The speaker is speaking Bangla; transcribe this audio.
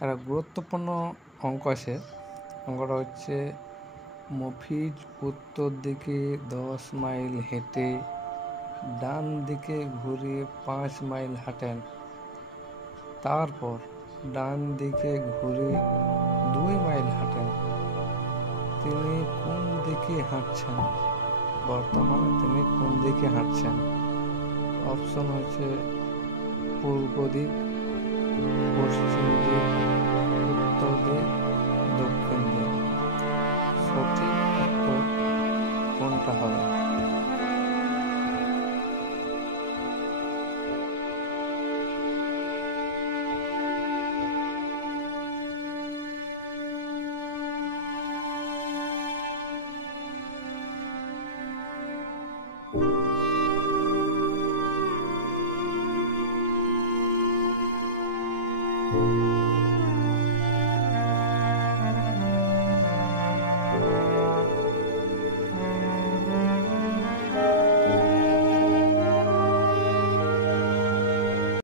একটা গুরুত্বপূর্ণ অঙ্ক আছে। অঙ্কটা হচ্ছে মফিজ উত্তর দিকে 10 মাইল হেঁটে ডান দিকে ঘুরে 5 মাইল হাঁটেন, তারপর ডান দিকে ঘুরে 2 মাইল হাঁটেন। তিনি কোন দিকে হাঁটছেন? বর্তমানে তিনি কোন দিকে হাঁটছেন? অপশন হচ্ছে পূর্ব দিক, পশ্চিম